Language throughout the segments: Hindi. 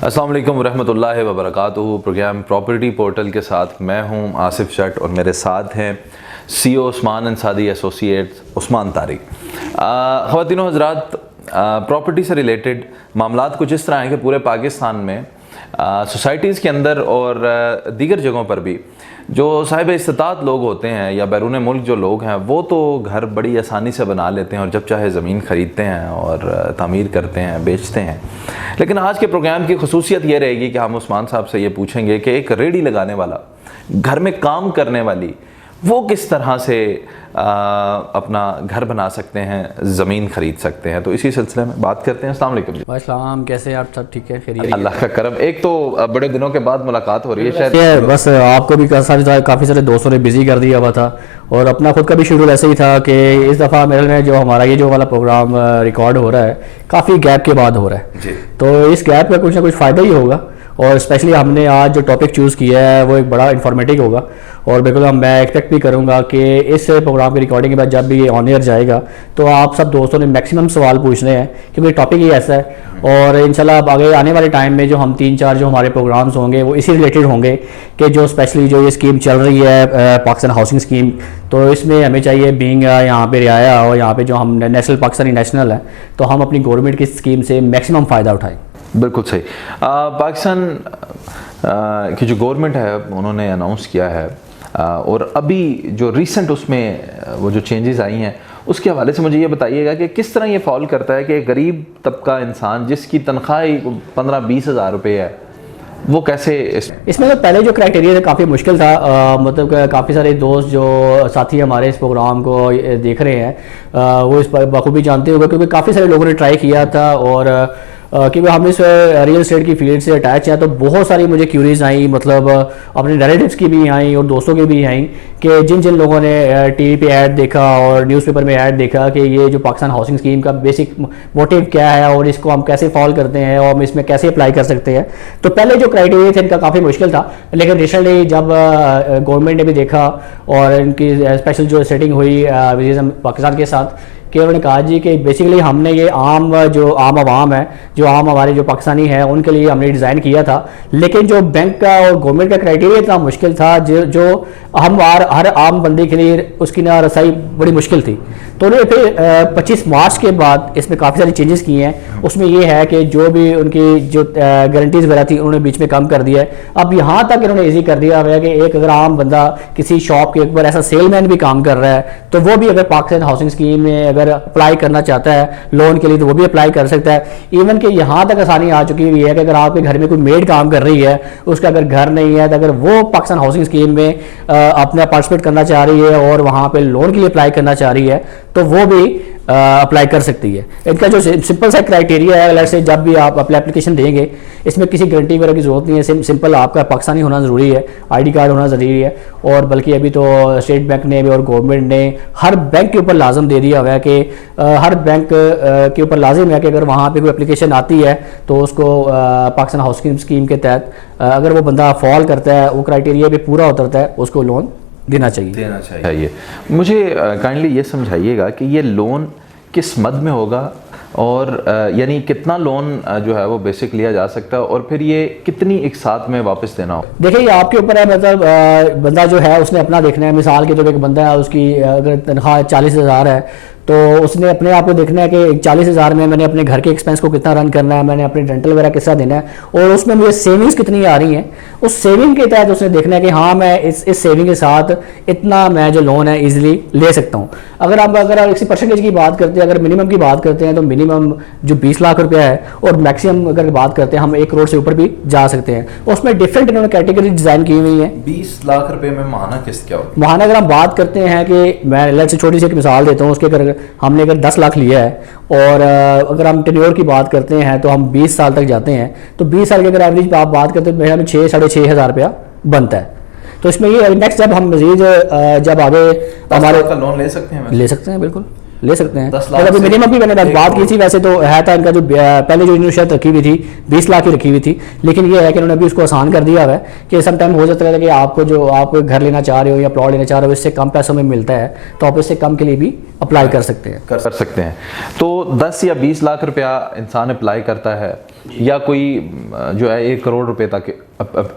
अस्सलाम वालेकुम रहमतुल्लाहि व बरकातुहू। प्रोग्राम प्रॉपर्टी पोर्टल के साथ मैं हूं आसिफ शट और मेरे साथ हैं CEO उस्मान अंसारी, एसोसिएट्स उस्मान तारिक। ख़वातीनो हज़रात, प्रॉपर्टी से रिलेटेड मामलात कुछ इस तरह हैं कि पूरे पाकिस्तान में सोसाइटीज़ के अंदर और दीगर जगहों पर भी जो साहिब इस्तात लोग होते हैं या बैरून मुल्क जो लोग हैं वो तो घर बड़ी आसानी से बना लेते हैं और जब चाहे ज़मीन ख़रीदते हैं और तामीर करते हैं, बेचते हैं। लेकिन आज के प्रोग्राम की खसूसियत ये रहेगी कि हम उस्मान साहब से ये पूछेंगे कि एक रेडी लगाने वाला, घर में काम करने वाली, वो किस तरह से अपना घर बना सकते हैं, ज़मीन ख़रीद सकते हैं। तो इसी सिलसिले में बात करते हैं। अस्सलाम वालेकुम जी। वालेकुम, कैसे आप? सब ठीक है, खैरियत? अल्लाह का करम। एक तो बड़े दिनों के बाद मुलाकात हो रही है शायद। बस आपको भी काफ़ी सारे दोस्तों ने बिजी कर दिया हुआ था और अपना खुद का भी शेड्यूल ऐसे ही था कि इस दफ़ा मेरे में जो हमारा ये जो वाला प्रोग्राम रिकॉर्ड हो रहा है काफ़ी गैप के बाद हो रहा है जी। तो इस गैप का कुछ ना कुछ फ़ायदा ही होगा और स्पेशली हमने आज जो टॉपिक चूज़ किया है वो एक बड़ा इन्फॉर्मेटिव होगा और बिल्कुल मैं एक्सपेक्ट भी करूंगा कि इस प्रोग्राम की रिकॉर्डिंग के बाद जब भी ये ऑन एयर जाएगा तो आप सब दोस्तों ने मैक्सिमम सवाल पूछने हैं क्योंकि टॉपिक ही ऐसा है। और इंशाल्लाह अब आगे आने वाले टाइम में जो हम 3-4 जो हमारे प्रोग्राम्स होंगे वो इसी रिलेटेड होंगे कि जो स्पेशली जो ये स्कीम चल रही है पाकिस्तान हाउसिंग स्कीम, तो इसमें हमें चाहिए बीइंग यहाँ पे रियाया और यहाँ पे जो हम नेशनल पाकिस्तानी नेशनल है तो हम अपनी गवर्नमेंट की स्कीम से मैक्सिमम फ़ायदा उठाएँ। बिल्कुल सही। पाकिस्तान की जो गवर्नमेंट है उन्होंने अनाउंस किया है और अभी जो रिसेंट उसमें वो जो चेंजेस आई हैं उसके हवाले से मुझे ये बताइएगा कि किस तरह ये फॉल करता है कि गरीब तबका इंसान जिसकी तनख्वाह 15-20 हज़ार रुपये है वो कैसे इसमें तो पहले जो क्राइटेरिया था काफ़ी मुश्किल था। मतलब काफ़ी सारे दोस्त जो साथी हमारे इस प्रोग्राम को देख रहे हैं वो इस पर बखूबी जानते होंगे क्योंकि काफ़ी सारे लोगों ने ट्राई किया था और क्योंकि हम इस रियल एस्टेट की फील्ड से अटैच है तो बहुत सारी मुझे क्यूरीज आई, मतलब अपने रिलेटिव्स की भी आई और दोस्तों की भी आई कि जिन जिन लोगों ने टीवी पे ऐड देखा और न्यूज़पेपर में ऐड देखा कि ये जो पाकिस्तान हाउसिंग स्कीम का बेसिक मोटिव क्या है और इसको हम कैसे फॉलो करते हैं और हम इसमें कैसे अप्लाई कर सकते हैं। तो पहले जो क्राइटेरिया थे इनका काफ़ी मुश्किल था, लेकिन रिसेंटली जब गवर्नमेंट ने भी देखा और इनकी स्पेशल जो सेटिंग हुई पाकिस्तान के साथ कि उन्होंने कहा जी कि बेसिकली हमने ये आम आवाम है, जो आम हमारे जो पाकिस्तानी है उनके लिए हमने डिज़ाइन किया था, लेकिन जो बैंक का और गवर्नमेंट का क्राइटेरिया इतना मुश्किल था जो हम हर आम बंदे के लिए उसकी ना रसाई बड़ी मुश्किल थी। तो उन्होंने फिर 25 मार्च के बाद इसमें काफ़ी सारी चेंजेस किए हैं। उसमें ये है कि जो भी उनकी जो गारंटीज़ वगैरह थी उन्होंने बीच में कम कर दिया है। अब यहाँ तक इन्होंने ईजी कर दिया है कि एक अगर आम बंदा किसी शॉप के ऊपर ऐसा सेलमैन भी काम कर रहा है तो वो भी अगर पाकिस्तान हाउसिंग स्कीम में अगर अप्लाई करना चाहता है लोन के लिए तो वो भी अप्लाई कर सकता है। इवन कि यहाँ तक आसानी आ चुकी हुई है कि अगर आपके घर में कोई मेड काम कर रही है, उसका अगर घर नहीं है तो अगर वो पाकिस्तान हाउसिंग स्कीम में अपना पार्टिसिपेट करना चाह रही है और वहाँ पे लोन के लिए अप्लाई करना चाह रही है तो वो भी अप्लाई कर सकती है। इनका जो सिंपल सा क्राइटेरिया है, अलग से जब भी आप अपनी एप्लीकेशन देंगे इसमें किसी गारंटी वगैरह की जरूरत नहीं है। सिंपल आपका पाकिस्तानी होना ज़रूरी है, ID कार्ड होना ज़रूरी है। और बल्कि अभी तो स्टेट बैंक ने भी और गवर्नमेंट ने हर बैंक के ऊपर लाजम दे दिया हुआ है कि हर बैंक के ऊपर लाजिम है कि अगर वहाँ पर कोई एप्लीकेशन आती है तो उसको पाकिस्तान हाउसिंग स्कीम के तहत अगर वो बंदा फॉल करता है, वो क्राइटेरिया भी पूरा उतरता है, उसको लोन देना चाहिए। मुझे काइंडली ये समझाइएगा कि ये लोन किस मद में होगा और यानी कितना लोन जो है वो बेसिक लिया जा सकता है और फिर ये कितनी एक साथ में वापस देना हो? देखिए ये आपके ऊपर है, मतलब बंदा जो है उसने अपना देखना है। मिसाल के तौर पर एक बंदा है उसकी अगर तनख्वाह 40 हज़ार है तो उसने अपने आप को देखना है कि 40 हज़ार में मैंने अपने घर के एक्सपेंस को कितना रन करना है, मैंने अपने रेंटल वगैरह किस तरह देना है और उसमें मुझे सेविंग्स कितनी आ रही हैं। उस सेविंग के तहत उसने देखना है कि हाँ मैं इस सेविंग के साथ इतना मैं जो लोन है इजीली ले सकता हूँ। अगर इसी परसेंटेज की बात करते हैं, अगर मिनिमम की बात करते हैं तो मिनिमम जो 20 लाख रुपया है और मैक्सिमम अगर बात करते हैं हम 1 करोड़ से ऊपर भी जा सकते हैं। उसमें डिफरेंट इन्होंने कैटेगरी डिज़ाइन की हुई है। 20 लाख रुपये में माहाना किस्त क्या होगा? माहाना अगर हम बात करते हैं कि मैं अलग से छोटी सी एक मिसाल देता हूँ, उसके अगर हमने 10 लाख लिया है और अगर हम टेन्योर की बात करते हैं तो हम 20 साल तक जाते हैं तो 20 साल की अगर एवरेज आप बात करते हैं तो मेरे में 6-6.5 हज़ार रुपया बनता है। तो इसमें ये नेक्स्ट जब हम मजीद जब आगे हमारे लोन ले सकते हैं, बिल्कुल ले सकते हैं। 10 लाख अभी मिनिमम भी मैंने बात की थी, वैसे तो है था इनका जो पहले जो इन्होंने शर्त रखी हुई थी 20 लाख की रखी हुई थी, लेकिन ये है कि उन्होंने अभी उसको आसान कर दिया है कि सम टाइम हो जाता है कि आपको जो आप घर लेना चाह रहे हो या प्लॉट लेना चाह रहे हो इससे कम पैसों में मिलता है तो आप इससे कम के लिए भी अप्लाई कर सकते हैं। तो 10 या 20 लाख रुपया इंसान अप्लाई करता है या कोई जो है 1 करोड़ रुपए तक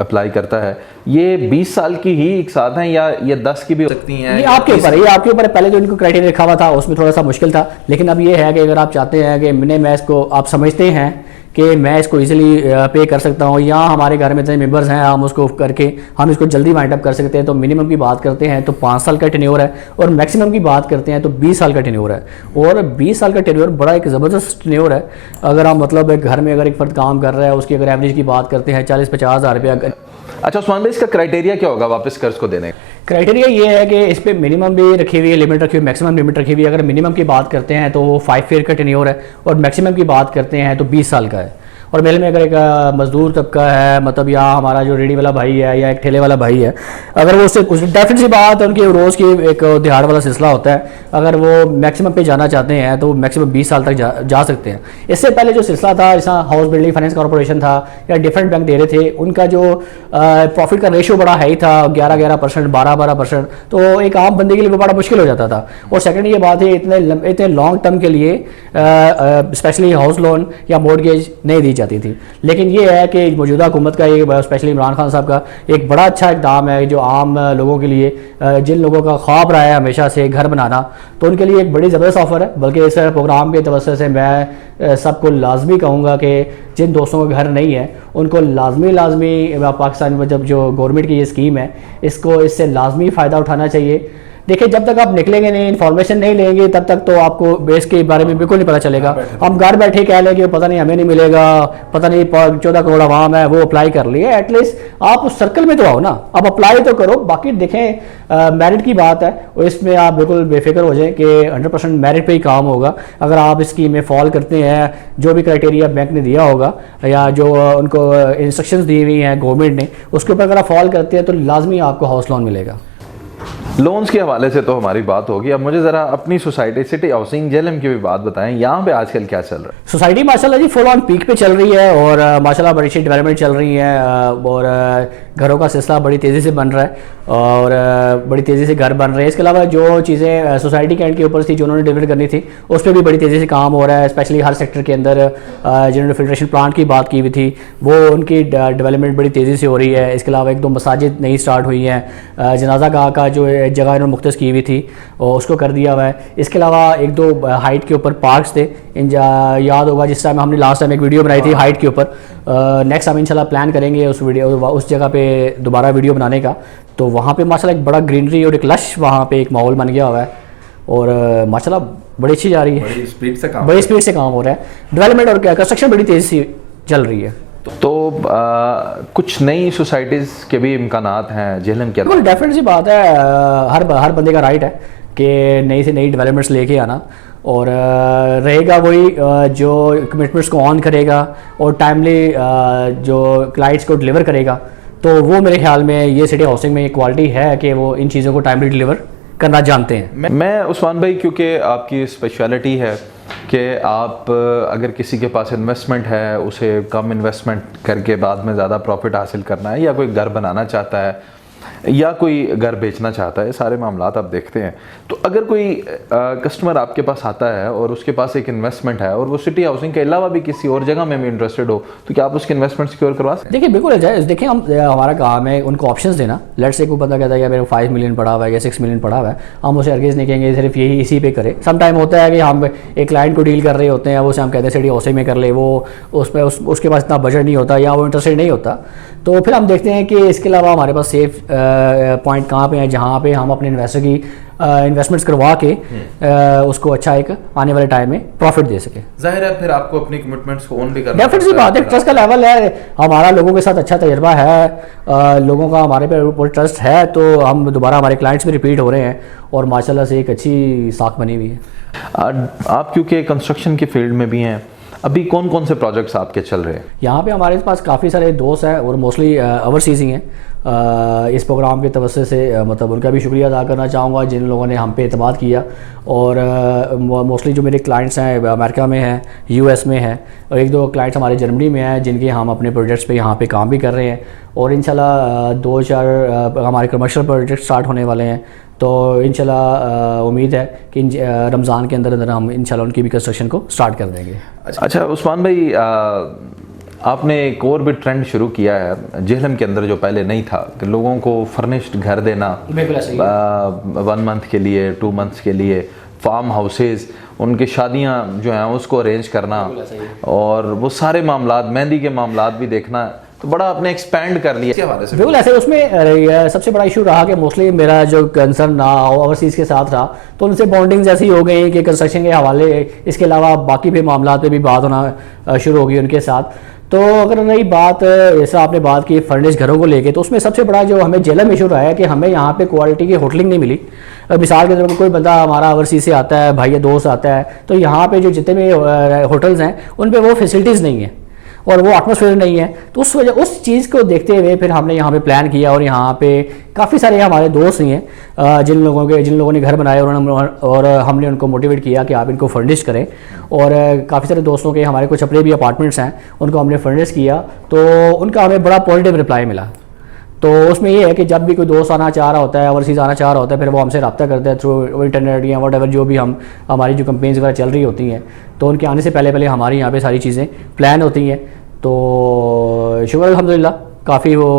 अप्लाई करता है, ये 20 साल की ही एक साथ हैं या ये 10 की भी हो सकती हैं? ये आपके ऊपर है, ये आपके ऊपर है। पहले जो इनको क्राइटेरिया रखा हुआ था उसमें थोड़ा सा मुश्किल था, लेकिन अब ये है कि अगर आप चाहते हैं कि मैं इसको, आप समझते हैं कि मैं इसको इजीली पे कर सकता हूँ, या हमारे घर में इतने मेंबर्स हैं हम उसको करके हम इसको जल्दी वाइंड अप कर सकते हैं, तो मिनिमम की बात करते हैं तो 5 साल का टेन्योर है, और मैक्सिमम की बात करते हैं तो 20 साल का टेन्योर है। और 20 साल का टेन्योर बड़ा एक ज़बरदस्त टेन्योर है। अगर हम मतलब एक घर में अगर एक फर्द काम कर रहा है, उसकी अगर एवरेज की बात करते हैं 40-50 हज़ार रुपया। अच्छा उस्मान भाई, इसका क्राइटेरिया क्या होगा वापस कर्ज को देने का? क्राइटेरिया ये है कि इस पर मिनिमम भी रखी हुई है, लिमिट रखी हुई है, मैक्सिमम लिमिट रखी हुई है। अगर मिनिमम की बात करते हैं तो वो 5 ईयर का टेन्योर है, और मैक्सिमम की बात करते हैं तो 20 साल का है। और मेले में अगर एक मजदूर तबका है, मतलब या हमारा जो रेडी वाला भाई है या एक ठेले वाला भाई है, अगर वो उससे कुछ डेफिनेट सी बात है, उनकी रोज़ की एक दिहाड़ वाला सिलसिला होता है, अगर वो मैक्सिमम पे जाना चाहते हैं तो मैक्सिमम 20 साल तक जा सकते हैं। इससे पहले जो सिलसिला था, जैसा हाउस बिल्डिंग फाइनेंस कॉर्पोरेशन था या डिफरेंट बैंक दे रहे थे, उनका जो प्रॉफिट का रेशियो बड़ा हाई था, 11-11%, 12-12%, तो एक आम बंदे के लिए वो बड़ा मुश्किल हो जाता था। और सेकंड ये बात है, इतने लॉन्ग टर्म के लिए स्पेशली हाउस लोन या मॉर्गेज नहीं दी जाती थी। लेकिन ये है कि मौजूदा हुकूमत का, ये स्पेशली इमरान खान साहब का एक बड़ा अच्छा इक़दाम है जो आम लोगों के लिए, जिन लोगों का ख्वाब रहा है हमेशा से घर बनाना, तो उनके लिए एक बड़ी ज़बरदस्त ऑफ़र है। बल्कि इस प्रोग्राम के तवज्जो से मैं सबको लाजमी कहूँगा कि जिन दोस्तों का घर नहीं है उनको लाजमी पाकिस्तान में जब जो गवर्नमेंट की ये स्कीम है, इससे लाजमी फ़ायदा उठाना चाहिए। देखिए, जब तक आप निकलेंगे नहीं, इन्फॉर्मेशन नहीं लेंगे, तब तक तो आपको बेस के बारे में बिल्कुल नहीं पता चलेगा। हम घर बैठे कह लेंगे पता नहीं हमें नहीं मिलेगा, पता नहीं 14 करोड़ आवाम है वो अप्लाई कर लिए। एटलीस्ट आप उस सर्कल में तो आओ ना, अब अप्लाई तो करो। बाकी देखें मेरिट की बात है, इसमें आप बिल्कुल बेफिक्र हो जाएं कि 100% मेरिट पे ही काम होगा। अगर आप इस स्कीम में फॉल करते हैं, जो भी क्राइटेरिया बैंक ने दिया होगा या जो उनको इंस्ट्रक्शंस दी हुई हैं गवर्नमेंट ने, उसके ऊपर अगर आप फॉल करते हैं तो लाजमी आपको हाउस लोन मिलेगा। लोन्स के हवाले से तो हमारी बात होगी, अब मुझे ज़रा अपनी सोसाइटी सिटी हाउसिंग जेएलएम की भी बात बताएं, यहाँ पे आजकल क्या चल रहा है? सोसाइटी माशाल्लाह जी फुल ऑन पीक पे चल रही है, और माशाल्लाह बड़ी अच्छी डेवलपमेंट चल रही है, और घरों का सिलसिला बड़ी तेज़ी से बन रहा है, और बड़ी तेज़ी से घर बन रहे हैं। इसके अलावा जो चीज़ें सोसाइटी के एंड के ऊपर थी जो उन्होंने डिलीवर करनी थी, उस पर भी बड़ी तेज़ी से काम हो रहा है। स्पेशली हर सेक्टर के अंदर जिन्होंने फिल्ट्रेशन प्लांट की बात की हुई थी, वो उनकी डेवलपमेंट बड़ी तेज़ी से हो रही है। इसके अलावा 1-2 मसाजिद नई स्टार्ट हुई हैं, जनाजा गाह का जो जगह इन्होंने मुख्तस की हुई थी और उसको कर दिया हुआ है। इसके अलावा 1-2 हाइट के ऊपर पार्क्स थे, याद होगा जिस टाइम हमने लास्ट टाइम एक वीडियो बनाई थी हाइट के ऊपर। नेक्स्ट हम इंशाल्लाह प्लान करेंगे उस जगह पे दोबारा वीडियो बनाने का, तो वहाँ पे माशाल्लाह एक बड़ा ग्रीनरी और एक लश वहाँ पे एक माहौल बन गया हुआ है, और माशाल्लाह बड़ी अच्छी जा रही है, बड़ी स्पीड से काम हो रहा है। डेवलपमेंट और कंस्ट्रक्शन बड़ी तेज़ी से चल रही है। तो कुछ नई सोसाइटीज़ के भी इम्कानात हैं जेएलएम के अंदर? डेफिनेट सी बात है, हर बंदे का राइट है कि नई से नई डेवलपमेंट्स लेके आना, और रहेगा वही जो कमिटमेंट्स को ऑन करेगा और टाइमली जो क्लाइंट्स को डिलीवर करेगा। तो वो मेरे ख्याल में ये सिटी हाउसिंग में एक क्वालिटी है कि वो इन चीज़ों को टाइमली डिलीवर करना जानते हैं। मैं उस्मान भाई, क्योंकि आपकी स्पेशलिटी है कि आप अगर किसी के पास इन्वेस्टमेंट है उसे कम इन्वेस्टमेंट करके बाद में ज़्यादा प्रॉफिट हासिल करना है, या कोई घर बनाना चाहता है या कोई घर बेचना चाहता है, सारे मामलात आप देखते हैं। तो अगर कोई कस्टमर आपके पास आता है और उसके पास एक इन्वेस्टमेंट है और वो सिटी हाउसिंग के अलावा भी किसी और जगह में भी इंटरेस्टेड हो, तो क्या आप उसकी इन्वेस्टमेंट सिक्योर करवा सकते हैं? देखिए बिल्कुल जायज़। देखिए हमारा काम है उनको ऑप्शंस देना। लेट्स से कोई बंदा कहता है या मेरे 5 मिलियन पड़ा हुआ है या 6 मिलियन पड़ा हुआ है, हम उसे अर्गेज नहीं कहेंगे सिर्फ यही इसी पे करे। सम टाइम होता है कि हम एक क्लाइंट को डील कर रहे होते हैं, वो हम कहते हैं सिटी हाउसिंग में कर ले, वो उसके पास इतना बजट नहीं होता या वो इंटरेस्टेड नहीं होता, तो फिर हम देखते हैं कि इसके अलावा हमारे पास सेफ पॉइंट कहाँ पे हैं जहाँ पे हम अपने इन्वेस्टर की इन्वेस्टमेंट्स करवा के उसको अच्छा एक आने वाले टाइम में प्रॉफिट दे सके। जाहिर है फिर आपको अपनी कमिटमेंट्स को ऑन भी करना डेफिनेट सी बात है, ट्रस्ट का लेवल है, हमारा लोगों के साथ अच्छा तजर्बा है, लोगों का हमारे पे ऊपर ट्रस्ट है, तो हम दोबारा हमारे क्लाइंट्स भी रिपीट हो रहे हैं और माशाल्लाह से एक अच्छी साख बनी हुई है। आप क्योंकि कंस्ट्रक्शन की फील्ड में भी हैं, अभी कौन कौन से प्रोजेक्ट्स आपके चल रहे हैं? यहाँ पे हमारे पास काफ़ी सारे दोस्त हैं और मोस्टली ओवरसीज ही हैं। इस प्रोग्राम के तवज्जो से मतलब उनका भी शुक्रिया अदा करना चाहूँगा जिन लोगों ने हम पे एतमाद किया, और मोस्टली जो मेरे क्लाइंट्स हैं अमेरिका में हैं, यूएस में हैं, और 1-2 क्लाइंट्स हमारे जर्मनी में हैं जिनके हम अपने प्रोजेक्ट्स पे यहाँ पे काम भी कर रहे हैं, और इंशाल्लाह 2-4 हमारे कमर्शियल प्रोजेक्ट स्टार्ट होने वाले हैं। तो इंशाल्लाह उम्मीद है कि रमज़ान के अंदर हम इंशाल्लाह उनकी भी कंस्ट्रक्शन को स्टार्ट कर देंगे। अच्छा उस्मान भाई, आपने एक और भी ट्रेंड शुरू किया है जेहलम के अंदर जो पहले नहीं था, कि लोगों को फर्निश्ड घर देना, बिल्कुल ऐसे ही है। 1 मंथ के लिए, 2 मंथ्स के लिए, फार्म हाउसेज, उनकी शादियां जो हैं उसको अरेंज करना, बिल्कुल ऐसा ही है। और वो सारे मामलात, मेहंदी के मामलात भी देखना, तो बड़ा आपने एक्सपेंड कर लिया इसके हवाले से। बिल्कुल ऐसे उसमें सबसे बड़ा इशू रहा कि मोस्टली मेरा जो कंसर्न ना ओवरसीज़ के साथ रहा, तो उनसे बॉन्डिंग्स ऐसी हो गई कि कंस्ट्रक्शन के हवाले, इसके अलावा बाकी भी मामला पे भी बात होना शुरू हो गई उनके साथ। तो अगर रही बात, जैसा आपने बात की फर्निश घरों को लेके, तो उसमें सबसे बड़ा जो हमें जेलम इशू रहा है कि हमें यहाँ पे क्वालिटी की होटलिंग नहीं मिली। मिसाल के तौर पर कोई बंदा हमारा ओवरसीज़ से आता है, भाई या दोस्त आता है, तो यहाँ पे जो जितने भी होटल्स हैं उन पे वो फैसिलिटीज़ नहीं है और वो एटमॉस्फेयर नहीं है। तो उस वजह, उस चीज़ को देखते हुए फिर हमने यहाँ पे प्लान किया, और यहाँ पे काफ़ी सारे हमारे दोस्त ही हैं जिन लोगों ने घर बनाए, और हमने उनको मोटिवेट किया कि आप इनको फर्निश करें। और काफ़ी सारे दोस्तों के, हमारे कुछ अपने भी अपार्टमेंट्स हैं, उनको हमने फर्निश किया, तो उनका हमें बड़ा पॉजिटिव रिप्लाई मिला। तो उसमें ये है कि जब भी कोई दोस्त आना चाह रहा होता है, ओवरसीज़ आना चाह रहा होता है, फिर वो हमसे रब्ता करते हैं थ्रू इंटरनेट या वट एवर, जो भी हमारी जो कंपेन्स वगैरह चल रही होती हैं, तो उनके आने से पहले हमारी यहाँ पे सारी चीज़ें प्लान होती हैं। तो शुक्र अल्हम्दुलिल्लाह, काफ़ी वो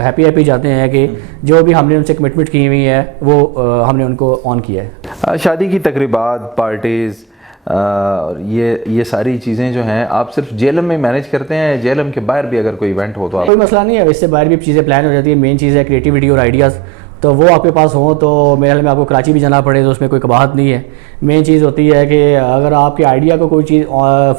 हैप्पी जाते हैं कि जो भी हमने उनसे कमिटमेंट की हुई है वो हमने उनको ऑन किया है। शादी की तकरीबात, पार्टीज़, ये सारी चीज़ें जो हैं आप सिर्फ जेलम में मैनेज करते हैं? जेलम के बाहर भी अगर कोई इवेंट हो तो आप? कोई मसला नहीं है, इससे बाहर भी चीज़ें प्लान हो जाती है। मेन चीज़ है क्रिएटिविटी और आइडियाज़, तो वो आपके पास हो, तो मेरे ख्याल में आपको कराची भी जाना पड़े तो उसमें कोई कबाहत नहीं है। मेन चीज़ होती है कि अगर आपके आइडिया को कोई चीज़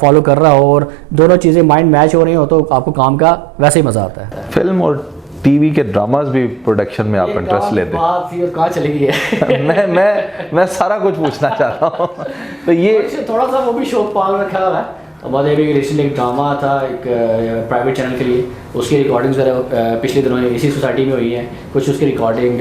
फॉलो कर रहा हो और दोनों चीज़ें माइंड मैच हो रही हो, तो आपको काम का वैसे ही मज़ा आता है। फिल्म और टीवी के ड्रामास भी प्रोडक्शन में आप इंटरेस्ट लेते हैं? कहाँ चली गई है? मैं सारा कुछ पूछना चाहता हूँ। तो ये थोड़ा सा वो भी शौक पाल रखा हुआ है। हमारे भी रिसेंटली एक ड्रामा था एक प्राइवेट चैनल के लिए, उसकी रिकॉर्डिंग्स वगैरह पिछले दिनों इसी सोसाइटी में हुई हैं, कुछ उसकी रिकॉर्डिंग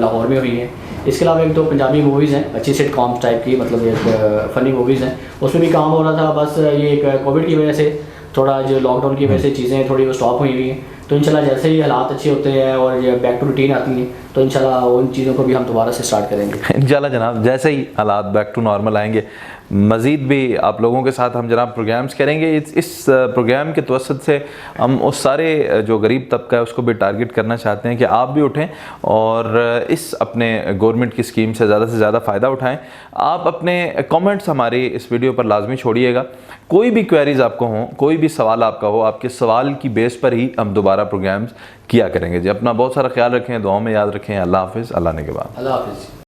लाहौर में हुई है। इसके अलावा एक दो पंजाबी मूवीज़ हैं अच्छी सिटकॉम टाइप की, मतलब एक फ़नी मूवीज़ हैं, उसमें भी काम हो रहा था। बस ये एक कोविड की वजह से, थोड़ा जो लॉकडाउन की वजह से चीज़ें थोड़ी वो स्टॉप हुई हुई हैं, तो इंशाल्लाह जैसे ही हालात अच्छे होते हैं और ये बैक टू रूटीन आती हैं, तो इंशाल्लाह उन चीज़ों को भी हम दोबारा से स्टार्ट करेंगे। इंशाल्लाह जनाब, जैसे ही हालात बैक टू नॉर्मल आएंगे, मज़ीद भी आप लोगों के साथ हम जनाब प्रोग्राम्स करेंगे। इस प्रोग्राम के तवसत से हम उस सारे जो गरीब तबका है उसको भी टारगेट करना चाहते हैं कि आप भी उठें और इस अपने गवर्नमेंट की स्कीम से ज़्यादा फ़ायदा उठाएं। आप अपने कमेंट्स हमारी इस वीडियो पर लाजमी छोड़िएगा। कोई भी क्वेरीज़ आपको हों, कोई भी सवाल आपका हो, आपके सवाल की बेस पर ही हम दोबारा प्रोग्राम्स किया करेंगे। जी, अपना बहुत सारा ख्याल रखें, दुआओं में याद रखें। अल्लाह हाफ़िज़, अल्लाह ने के बाद। अल्लाह हाफ़िज़।